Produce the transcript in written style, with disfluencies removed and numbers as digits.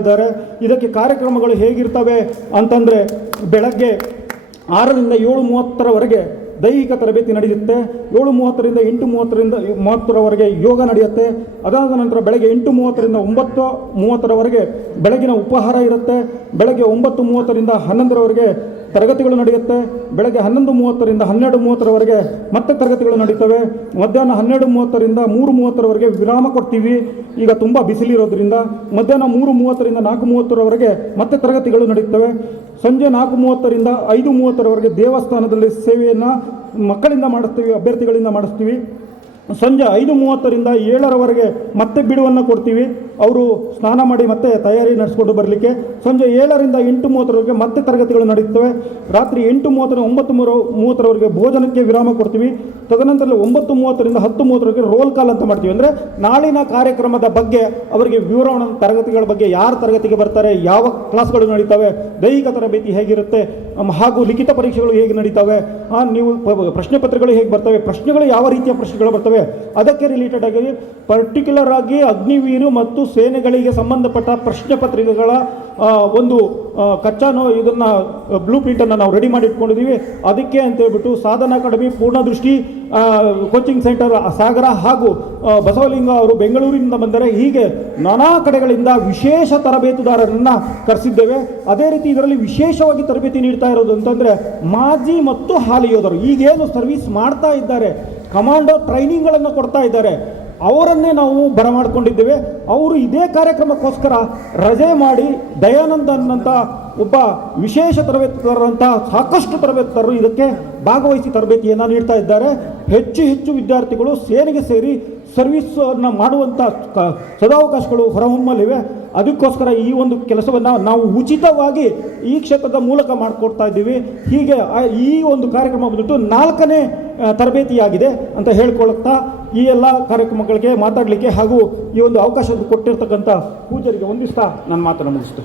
ಇದ್ದಾರೆ. ಇದಕ್ಕೆ ಕಾರ್ಯಕ್ರಮಗಳು ಹೇಗಿರ್ತವೆ ಅಂತಂದರೆ, ಬೆಳಗ್ಗೆ 6ರಿಂದ 7:30ರವರೆಗೆ ದೈಹಿಕ ತರಬೇತಿ ನಡೆಯುತ್ತೆ. 7:30ರಿಂದ 8:30ರವರೆಗೆ ಯೋಗ ನಡೆಯುತ್ತೆ. ಅದಾದ ನಂತರ ಬೆಳಗ್ಗೆ 8:30ರಿಂದ 9:30ರವರೆಗೆ ಬೆಳಗಿನ ಉಪಹಾರ ಇರುತ್ತೆ. ಬೆಳಗ್ಗೆ 9:30ರಿಂದ 11ರವರೆಗೆ ತರಗತಿಗಳು ನಡೆಯುತ್ತೆ. ಬೆಳಗ್ಗೆ 11:30ರಿಂದ 12:30ರವರೆಗೆ ಮತ್ತೆ ತರಗತಿಗಳು ನಡೀತವೆ. ಮಧ್ಯಾಹ್ನ 12:30ರಿಂದ 3:30ರವರೆಗೆ ವಿರಾಮ ಕೊಡ್ತೀವಿ. ಈಗ ತುಂಬ ಬಿಸಿಲಿರೋದ್ರಿಂದ ಮಧ್ಯಾಹ್ನ 3:30ರಿಂದ 4:30ರವರೆಗೆ ಮತ್ತೆ ತರಗತಿಗಳು ನಡೆಯುತ್ತವೆ. ಸಂಜೆ 4:30ರಿಂದ 5:30ರವರೆಗೆ ದೇವಸ್ಥಾನದಲ್ಲಿ ಸೇವೆಯನ್ನು ಮಕ್ಕಳಿಂದ ಮಾಡಿಸ್ತೀವಿ, ಅಭ್ಯರ್ಥಿಗಳಿಂದ ಮಾಡಿಸ್ತೀವಿ. ಸಂಜೆ 5:30ರಿಂದ 7ರವರೆಗೆ ಮತ್ತೆ ಬಿಡುವನ್ನು ಕೊಡ್ತೀವಿ, ಅವರು ಸ್ನಾನ ಮಾಡಿ ಮತ್ತೆ ತಯಾರಿ ನಡೆಸ್ಕೊಂಡು ಬರಲಿಕ್ಕೆ. ಸಂಜೆ 7ರಿಂದ 8:30ರವರೆಗೆ ಮತ್ತೆ ತರಗತಿಗಳು ನಡೆಯುತ್ತವೆ. ರಾತ್ರಿ 8:30ರಿಂದ 9:30ರವರೆಗೆ ಭೋಜನಕ್ಕೆ ವಿರಾಮ ಕೊಡ್ತೀವಿ. ತದನಂತರ 9:30ರಿಂದ 10:30ರವರೆಗೆ ರೋಲ್ ಕಾಲ್ ಅಂತ ಮಾಡ್ತೀವಿ. ಅಂದರೆ ನಾಳಿನ ಕಾರ್ಯಕ್ರಮದ ಬಗ್ಗೆ ಅವರಿಗೆ ವಿವರಣೆ, ತರಗತಿಗಳ ಬಗ್ಗೆ, ಯಾರು ತರಗತಿಗೆ ಬರ್ತಾರೆ, ಯಾವ ಕ್ಲಾಸ್ಗಳು ನಡೀತವೆ, ದೈಹಿಕ ತರಬೇತಿ ಹೇಗಿರುತ್ತೆ, ಹಾಗೂ ಲಿಖಿತ ಪರೀಕ್ಷೆಗಳು ಹೇಗೆ ನಡೀತವೆ, ನೀವು ಪ್ರಶ್ನೆ ಪತ್ರಿಕೆಗಳು ಹೇಗೆ ಬರ್ತವೆ, ಪ್ರಶ್ನೆಗಳು ಯಾವ ರೀತಿಯ ಪ್ರಶ್ನೆಗಳು ಬರ್ತವೆ, ಅದಕ್ಕೆ ರಿಲೇಟೆಡ್ ಆಗಿ ಪರ್ಟಿಕ್ಯುಲರ್ ಆಗಿ ಅಗ್ನಿವೀರು ಮತ್ತು ಸೇನೆಗಳಿಗೆ ಸಂಬಂಧಪಟ್ಟ ಪ್ರಶ್ನೆ ಪತ್ರಿಕೆಗಳ ಒಂದು ಕಚ್ಚಾನೋ ಇದನ್ನು ಬ್ಲೂ ಪ್ರಿಂಟನ್ನು ನಾವು ರೆಡಿ ಮಾಡಿ ಇಟ್ಕೊಂಡಿದ್ದೀವಿ. ಅದಕ್ಕೆ ಅಂತೇಳ್ಬಿಟ್ಟು ಸಾಧನಾ ಅಕಾಡೆಮಿ, ಪೂರ್ಣದೃಷ್ಟಿ ಕೋಚಿಂಗ್ ಸೆಂಟರ್ ಸಾಗರ ಹಾಗೂ ಬಸವಲಿಂಗ ಅವರು ಬೆಂಗಳೂರಿನಿಂದ ಬಂದರೆ, ಹೀಗೆ ನಾನಾ ಕಡೆಗಳಿಂದ ವಿಶೇಷ ತರಬೇತುದಾರರನ್ನು ಕರೆಸಿದ್ದೇವೆ. ಅದೇ ರೀತಿ ಇದರಲ್ಲಿ ವಿಶೇಷವಾಗಿ ತರಬೇತಿ ನೀಡ್ತಾ ಇರೋದು ಅಂತಂದರೆ ಮಾಜಿ ಮತ್ತು ಹಾಲಿ ಯೋಧರು, ಈಗೇನು ಸರ್ವಿಸ್ ಮಾಡ್ತಾ ಇದ್ದಾರೆ, ಕಮಾಂಡೋ ಟ್ರೈನಿಂಗ್ಗಳನ್ನು ಕೊಡ್ತಾ ಇದ್ದಾರೆ, ಅವರನ್ನೇ ನಾವು ಬರಮಾಡಿಕೊಂಡಿದ್ದೇವೆ. ಅವರು ಇದೇ ಕಾರ್ಯಕ್ರಮಕ್ಕೋಸ್ಕರ ರಜೆ ಮಾಡಿ ದಯಾನಂದನ್ನಂಥ ಒಬ್ಬ ವಿಶೇಷ ತರಬೇತುದಾರರಂಥ ಸಾಕಷ್ಟು ತರಬೇತುದಾರರು ಇದಕ್ಕೆ ಭಾಗವಹಿಸಿ ತರಬೇತಿಯನ್ನು ನೀಡ್ತಾ ಇದ್ದಾರೆ. ಹೆಚ್ಚು ವಿದ್ಯಾರ್ಥಿಗಳು ಸೇನೆಗೆ ಸೇರಿ ಸರ್ವಿಸನ್ನು ಮಾಡುವಂಥ ಸದಾವಕಾಶಗಳು ಹೊರಹೊಮ್ಮಲಿವೆ. ಅದಕ್ಕೋಸ್ಕರ ಈ ಒಂದು ಕೆಲಸವನ್ನು ನಾವು ಉಚಿತವಾಗಿ ಈ ಕ್ಷೇತ್ರದ ಮೂಲಕ ಮಾಡಿಕೊಡ್ತಾ ಇದ್ದೀವಿ. ಹೀಗೆ ಈ ಒಂದು ಕಾರ್ಯಕ್ರಮ ಬಂದ್ಬಿಟ್ಟು 4ನೇ ತರಬೇತಿಯಾಗಿದೆ ಅಂತ ಹೇಳ್ಕೊಳ್ತಾ, ಈ ಎಲ್ಲ ಕಾರ್ಯಕ್ರಮಗಳಿಗೆ ಮಾತಾಡಲಿಕ್ಕೆ ಹಾಗೂ ಈ ಒಂದು ಅವಕಾಶ ಕೊಟ್ಟಿರ್ತಕ್ಕಂಥ ಪೂಜಾರಿಗೆ ವಂದಿಸ್ತಾ ನನ್ನ ಮಾತನ್ನು ಮುಗಿಸ್ತು.